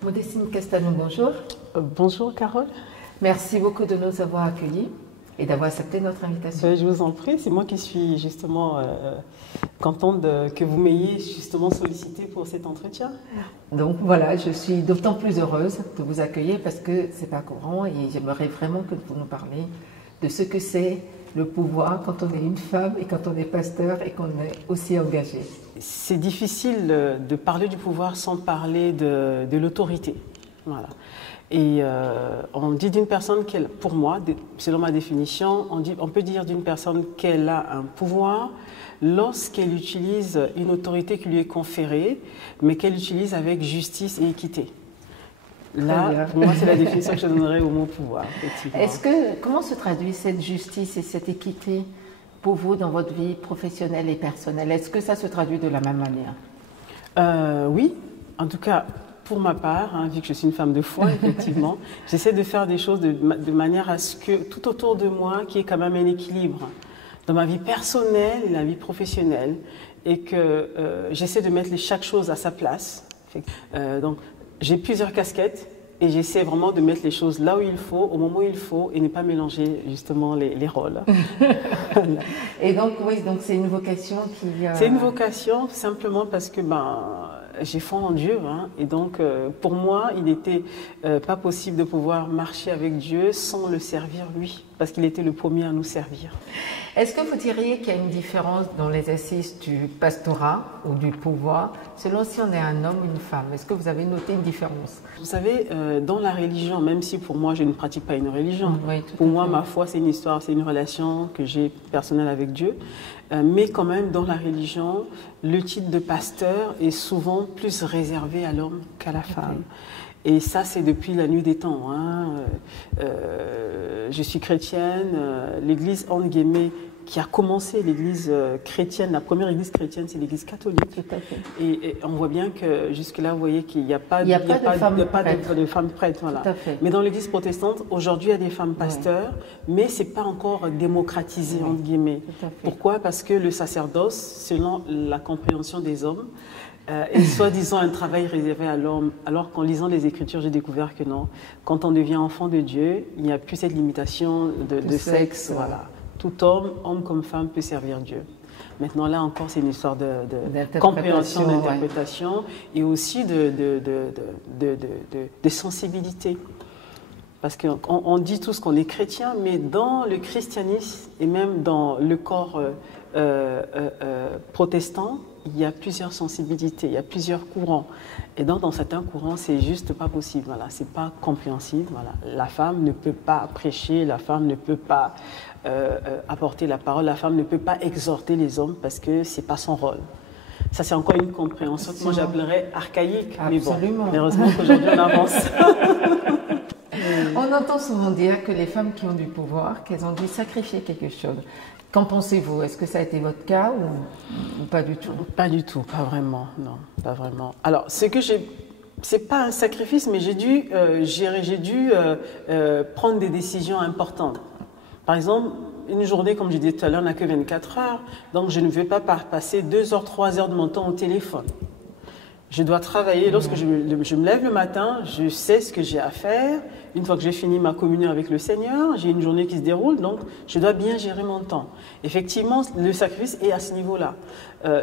Modestine Castanon, bonjour. Bonjour Carole. Merci beaucoup de nous avoir accueillis et d'avoir accepté notre invitation. Je vous en prie, c'est moi qui suis justement contente que vous m'ayez justement sollicité pour cet entretien. Donc voilà, je suis d'autant plus heureuse de vous accueillir parce que c'est pas courant et j'aimerais vraiment que vous nous parliez de ce que c'est le pouvoir quand on est une femme et quand on est pasteur et qu'on est aussi engagé. C'est difficile de parler du pouvoir sans parler de l'autorité. Voilà. Et on dit d'une personne qu'elle, pour moi, selon ma définition, on peut dire d'une personne qu'elle a un pouvoir lorsqu'elle utilise une autorité qui lui est conférée, mais qu'elle utilise avec justice et équité. Là, pour moi, c'est la définition que je donnerais au mot pouvoir. Comment se traduit cette justice et cette équité pour vous dans votre vie professionnelle et personnelle? Est-ce que ça se traduit de la même manière? Oui, en tout cas, pour ma part, hein, vu que je suis une femme de foi, effectivement, j'essaie de faire des choses de manière à ce que tout autour de moi, qu'il y ait quand même un équilibre dans ma vie personnelle et la vie professionnelle, et que j'essaie de mettre chaque chose à sa place. Donc, j'ai plusieurs casquettes et j'essaie vraiment de mettre les choses là où il faut, au moment où il faut, et ne pas mélanger justement les rôles. Et donc, oui, donc c'est une vocation qui... C'est une vocation simplement parce que j'ai foi en Dieu, hein, et donc pour moi, il n'était pas possible de pouvoir marcher avec Dieu sans le servir lui, parce qu'il était le premier à nous servir. Est-ce que vous diriez qu'il y a une différence dans l'exercice du pastorat ou du pouvoir selon si on est un homme ou une femme? Est-ce que vous avez noté une différence? Vous savez, dans la religion, même si pour moi je ne pratique pas une religion, oui, pour moi ma foi c'est une histoire, c'est une relation que j'ai personnelle avec Dieu, mais quand même dans la religion, le titre de pasteur est souvent plus réservé à l'homme qu'à la femme. Et ça, c'est depuis la nuit des temps. Hein. Je suis chrétienne, l'église, entre guillemets, qui a commencé l'église chrétienne, la première église chrétienne, c'est l'église catholique. Tout à fait. Et on voit bien que jusque-là, vous voyez qu'il n'y a pas, de femmes prêtres. Voilà. Tout à fait. Mais dans l'église protestante, aujourd'hui, il y a des femmes pasteurs, mais ce n'est pas encore démocratisé, entre guillemets. Pourquoi? Parce que le sacerdoce, selon la compréhension des hommes, est soi-disant un travail réservé à l'homme, alors qu'en lisant les Écritures, j'ai découvert que non. Quand on devient enfant de Dieu, il n'y a plus cette limitation de sexe. Voilà. Tout homme comme femme, peut servir Dieu. Maintenant, là encore, c'est une histoire de compréhension, d'interprétation et aussi de sensibilité. Parce qu'on dit tous qu'on est chrétien, mais dans le christianisme et même dans le corps protestant, il y a plusieurs sensibilités, il y a plusieurs courants. Et donc, dans certains courants, c'est juste pas possible. Voilà, c'est pas compréhensible. Voilà. La femme ne peut pas prêcher, la femme ne peut pas apporter la parole, la femme ne peut pas exhorter les hommes parce que c'est pas son rôle. Ça, c'est encore une compréhension que moi j'appellerais archaïque. Absolument. Mais bon, heureusement qu'aujourd'hui on avance. On entend souvent dire que les femmes qui ont du pouvoir, qu'elles ont dû sacrifier quelque chose. Qu'en pensez-vous? Est-ce que ça a été votre cas ou pas du tout? Pas du tout, pas vraiment, non, pas vraiment. Alors, c'est pas un sacrifice, mais j'ai dû prendre des décisions importantes. Par exemple, une journée, comme je disais tout à l'heure, n'a que 24 heures, donc je ne vais pas passer 2 heures, 3 heures de mon temps au téléphone. Je dois travailler. Lorsque je me lève le matin, je sais ce que j'ai à faire. Une fois que j'ai fini ma communion avec le Seigneur, j'ai une journée qui se déroule, donc je dois bien gérer mon temps. Effectivement, le sacrifice est à ce niveau-là.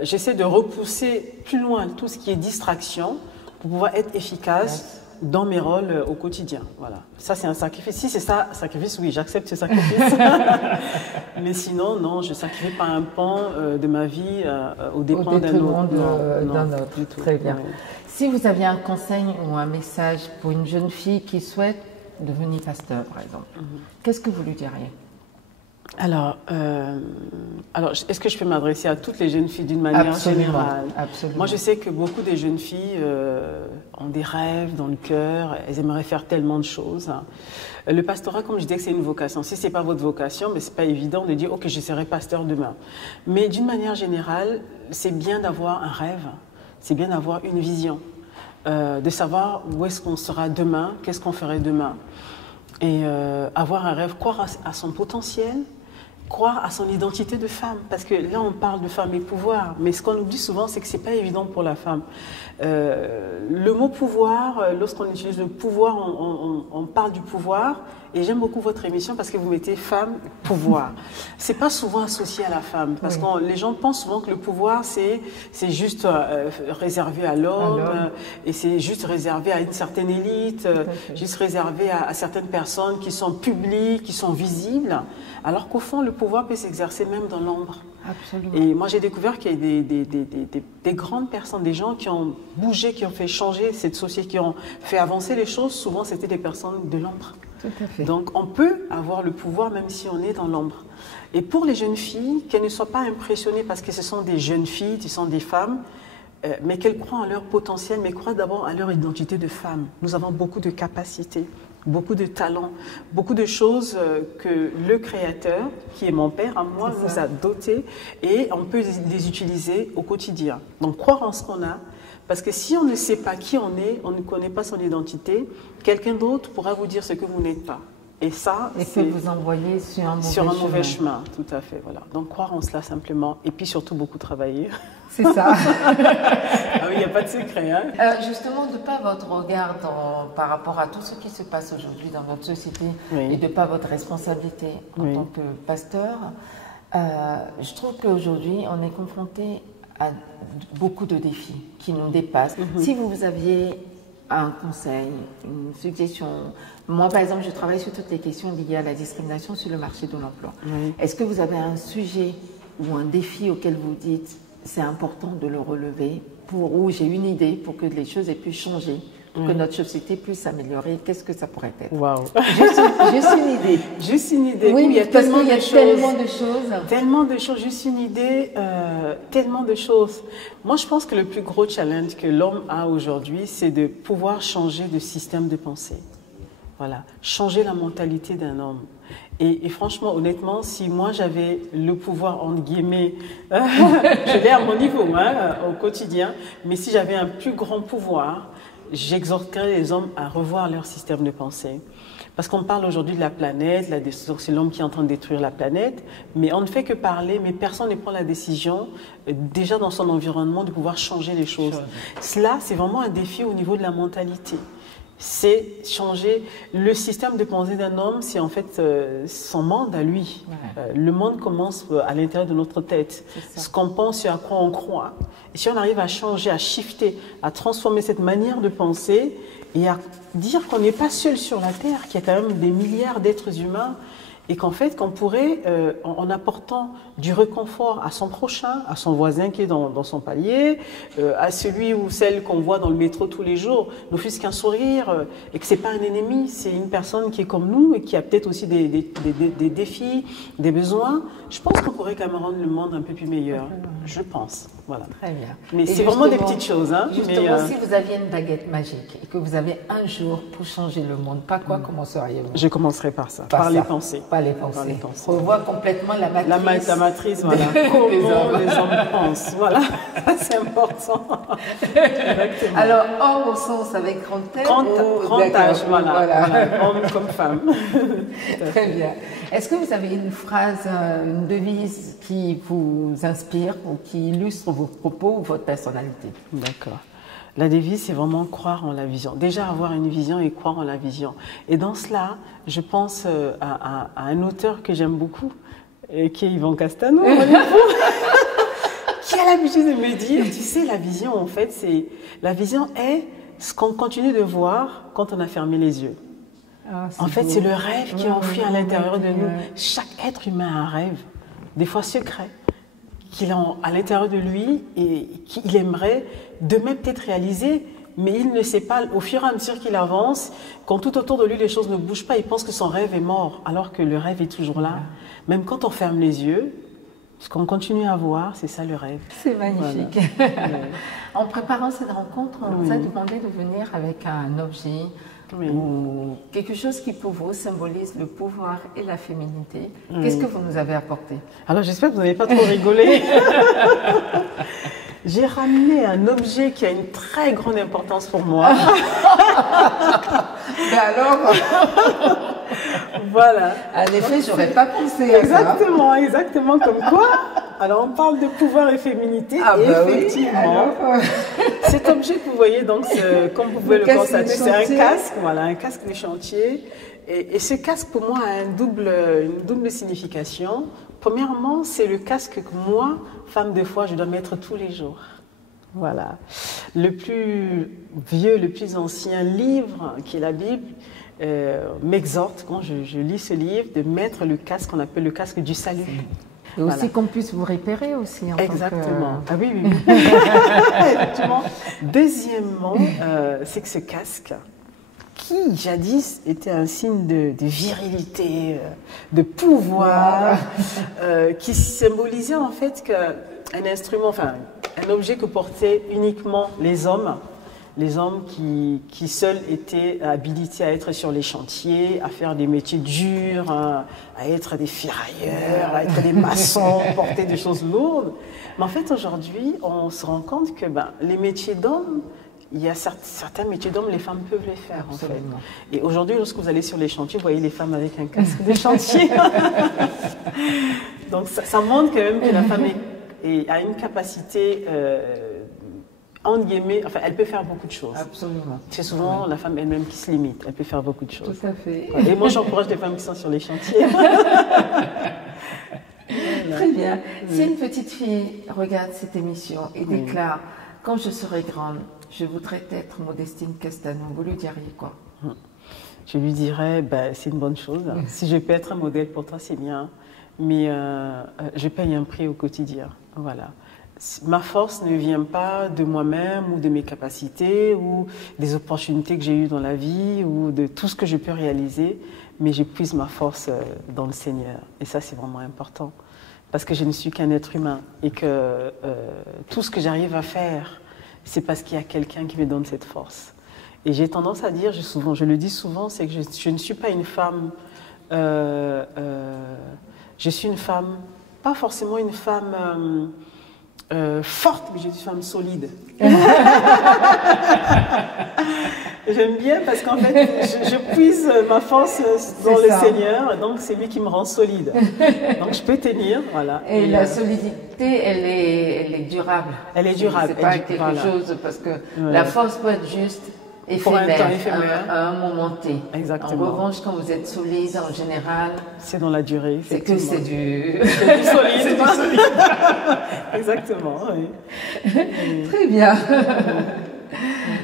J'essaie de repousser plus loin tout ce qui est distraction pour pouvoir être efficace dans mes rôles au quotidien. Voilà. Ça, c'est un sacrifice. Si c'est ça, sacrifice, oui, j'accepte ce sacrifice. Mais sinon, non, je ne sacrifie pas un pan de ma vie au dépend d'un autre. Du tout. Très bien. Ouais. Si vous aviez un conseil ou un message pour une jeune fille qui souhaite devenir pasteur, par exemple, qu'est-ce que vous lui diriez? Alors, est-ce que je peux m'adresser à toutes les jeunes filles d'une manière générale? Absolument. Moi, je sais que beaucoup des jeunes filles ont des rêves dans le cœur, elles aimeraient faire tellement de choses. Le pastorat, comme je disais, c'est une vocation. Si ce n'est pas votre vocation, mais ce n'est pas évident de dire « Ok, je serai pasteur demain ». Mais d'une manière générale, c'est bien d'avoir un rêve, c'est bien d'avoir une vision, de savoir où est-ce qu'on sera demain, qu'est-ce qu'on ferait demain. Et avoir un rêve, croire à son potentiel, croire à son identité de femme, parce que là on parle de femme et pouvoir, mais ce qu'on oublie souvent c'est que c'est pas évident pour la femme. Le mot pouvoir, lorsqu'on utilise le pouvoir, on parle du pouvoir, et j'aime beaucoup votre émission parce que vous mettez femme, pouvoir. C'est pas souvent associé à la femme, parce que les gens pensent souvent que le pouvoir c'est juste réservé à l'homme, et c'est juste réservé à une certaine élite, juste réservé à certaines personnes qui sont publiques, qui sont visibles, alors qu'au fond le pouvoir peut s'exercer même dans l'ombre. Absolument. Et moi j'ai découvert qu'il y a des grandes personnes, des gens qui ont bougé, qui ont fait changer cette société, qui ont fait avancer les choses, souvent c'était des personnes de l'ombre. Tout à fait. Donc on peut avoir le pouvoir même si on est dans l'ombre. Et pour les jeunes filles, qu'elles ne soient pas impressionnées parce que ce sont des jeunes filles, ce sont des femmes, mais qu'elles croient en leur potentiel, mais croient d'abord à leur identité de femme. Nous avons beaucoup de capacités, beaucoup de talents, beaucoup de choses que le Créateur, qui est mon Père à moi, nous a dotées, et on peut les utiliser au quotidien. Donc croire en ce qu'on a, parce que si on ne sait pas qui on est, on ne connaît pas son identité, quelqu'un d'autre pourra vous dire ce que vous n'êtes pas. Et ça, c'est vous envoyer sur un mauvais chemin. Tout à fait, voilà. Donc croire en cela simplement, et puis surtout beaucoup travailler. C'est ça. Ah oui, il n'y a pas de secret. Hein. Justement, de par votre regard par rapport à tout ce qui se passe aujourd'hui dans notre société, et de par votre responsabilité en tant que pasteur, je trouve qu'aujourd'hui, on est confronté à beaucoup de défis qui nous dépassent. Si vous aviez un conseil, une suggestion. Moi, par exemple, je travaille sur toutes les questions liées à la discrimination sur le marché de l'emploi. Est-ce que vous avez un sujet ou un défi auquel vous dites c'est important de le relever, ou j'ai une idée pour que les choses aient pu changer, pour que notre société puisse s'améliorer? Qu'est-ce que ça pourrait être? Waouh. Juste une idée. Juste une idée. Oui, il y a tellement de choses. Tellement de choses, juste une idée, tellement de choses. Moi, je pense que le plus gros challenge que l'homme a aujourd'hui, c'est de pouvoir changer de système de pensée. Voilà, changer la mentalité d'un homme. Et franchement, honnêtement, si moi j'avais le pouvoir, entre guillemets, je l'ai à mon niveau, hein, au quotidien, mais si j'avais un plus grand pouvoir, j'exhorterais les hommes à revoir leur système de pensée. Parce qu'on parle aujourd'hui de la planète, c'est l'homme qui est en train de détruire la planète, mais on ne fait que parler, mais personne ne prend la décision, déjà dans son environnement, de pouvoir changer les choses. Cela, c'est vraiment un défi au niveau de la mentalité. C'est changer le système de pensée d'un homme, c'est en fait son monde à lui. Le monde commence à l'intérieur de notre tête. Ce qu'on pense, c'est à quoi on croit. Et si on arrive à changer, à shifter, à transformer cette manière de penser et à dire qu'on n'est pas seul sur la Terre, qu'il y a quand même des milliards d'êtres humains, et qu'en fait, qu'on pourrait, en apportant du réconfort à son prochain, à son voisin qui est dans son palier, à celui ou celle qu'on voit dans le métro tous les jours, ne fût-ce qu'un sourire, et que ce n'est pas un ennemi, c'est une personne qui est comme nous et qui a peut-être aussi des défis, des besoins, je pense qu'on pourrait quand même rendre le monde un peu plus meilleur. Je pense. Voilà. Très bien. Mais c'est vraiment des petites choses. Hein, justement, si vous aviez une baguette magique et que vous avez un jour pour changer le monde, par quoi commenceriez-vous? Je commencerai par ça, par les pensées. Par les pensées. Revoir complètement la matrice. La matrice, voilà. Comment les hommes pensent. Voilà, c'est important. Alors, homme au sens avec grand T. Grand âge, voilà. Homme comme femme. Très bien. Est-ce que vous avez une phrase, une devise qui vous inspire ou qui illustre vos propos ou votre personnalité? D'accord. La devise, c'est vraiment croire en la vision. Déjà, avoir une vision et croire en la vision. Et dans cela, je pense à un auteur que j'aime beaucoup, qui est Yvan Castano, qui a l'habitude de me dire, tu sais, la vision, en fait, la vision est ce qu'on continue de voir quand on a fermé les yeux. En fait, c'est le rêve qui est enfoui à l'intérieur de nous. Chaque être humain a un rêve, des fois secret, qu'il a à l'intérieur de lui et qu'il aimerait demain peut-être réaliser, mais il ne sait pas, au fur et à mesure qu'il avance, quand tout autour de lui les choses ne bougent pas, il pense que son rêve est mort, alors que le rêve est toujours là. Même quand on ferme les yeux, ce qu'on continue à voir, c'est ça le rêve. C'est magnifique. Voilà. En préparant cette rencontre, on vous a demandé de venir avec un objet ou quelque chose qui pour vous symbolise le pouvoir et la féminité. Qu'est-ce que vous nous avez apporté? Alors j'espère que vous n'avez pas trop rigolé. J'ai ramené un objet qui a une très grande importance pour moi. Ben alors voilà. En effet, j'aurais pas pensé à exactement, ça. Exactement comme quoi. Alors on parle de pouvoir et féminité. Ah et bah effectivement, cet objet que vous voyez, donc, comme vous pouvez le constater, c'est un casque, voilà, un casque de chantier. Et ce casque, pour moi, a une double signification. Premièrement, c'est le casque que moi, femme de foi, je dois mettre tous les jours. Voilà. Le plus vieux, le plus ancien livre, qui est la Bible, m'exhorte, quand je lis ce livre, de mettre le casque qu'on appelle le casque du salut. Et aussi qu'on puisse vous repérer aussi. En exactement. Tant que... Ah oui, oui. Effectivement. Deuxièmement, c'est que ce casque, qui jadis était un signe de virilité, de pouvoir, qui symbolisait en fait qu'un instrument, enfin un objet que portaient uniquement les hommes qui seuls étaient habilités à être sur les chantiers, à faire des métiers durs, à être des ferrailleurs, à être des maçons, porter des choses lourdes. Mais en fait aujourd'hui, on se rend compte que les métiers d'hommes, il y a certains métiers d'hommes, les femmes peuvent les faire. En fait. Et aujourd'hui, lorsque vous allez sur les chantiers, vous voyez les femmes avec un casque de chantier. Donc ça montre quand même que la femme a une capacité, entre guillemets, enfin, elle peut faire beaucoup de choses. Absolument. C'est souvent la femme elle-même qui se limite. Elle peut faire beaucoup de choses. Tout à fait. Et moi, j'encourage les femmes qui sont sur les chantiers. Très bien. Si une petite fille regarde cette émission et déclare « Quand je serai grande, je voudrais être Modestine Castano », vous lui diriez quoi? Je lui dirais c'est une bonne chose. Si je peux être un modèle pour toi, c'est bien. Mais je paye un prix au quotidien. Voilà. Ma force ne vient pas de moi-même ou de mes capacités ou des opportunités que j'ai eues dans la vie ou de tout ce que je peux réaliser, mais j'épuise ma force dans le Seigneur. Et ça, c'est vraiment important. Parce que je ne suis qu'un être humain et que tout ce que j'arrive à faire, c'est parce qu'il y a quelqu'un qui me donne cette force. Et j'ai tendance à dire, je le dis souvent, c'est que je ne suis pas une femme... je suis une femme, pas forcément une femme forte, mais je suis une femme solide. J'aime bien parce qu'en fait, je puise ma force dans le Seigneur, donc c'est lui qui me rend solide. Donc je peux tenir, voilà. Et la solidité, elle est durable. Elle est durable. C'est pas quelque chose, parce que la force peut être juste éphémère, à un moment T. Exactement. En revanche, quand vous êtes solide, en général, c'est dans la durée. C'est que c'est du solide. C'est du solide. Exactement, oui. Très bien.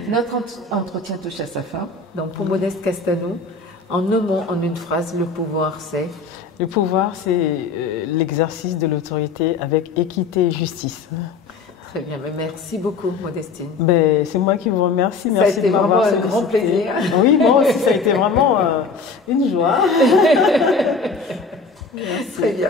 Notre entretien touche à sa fin. Donc, pour Modeste Castano, en un mot, en une phrase, le pouvoir, c'est? Le pouvoir, c'est l'exercice de l'autorité avec équité et justice. Très bien, mais merci beaucoup, Modestine. C'est moi qui vous remercie. Merci ça a été vraiment un grand plaisir. Oui, moi aussi, ça a été vraiment une joie. Merci. Très bien.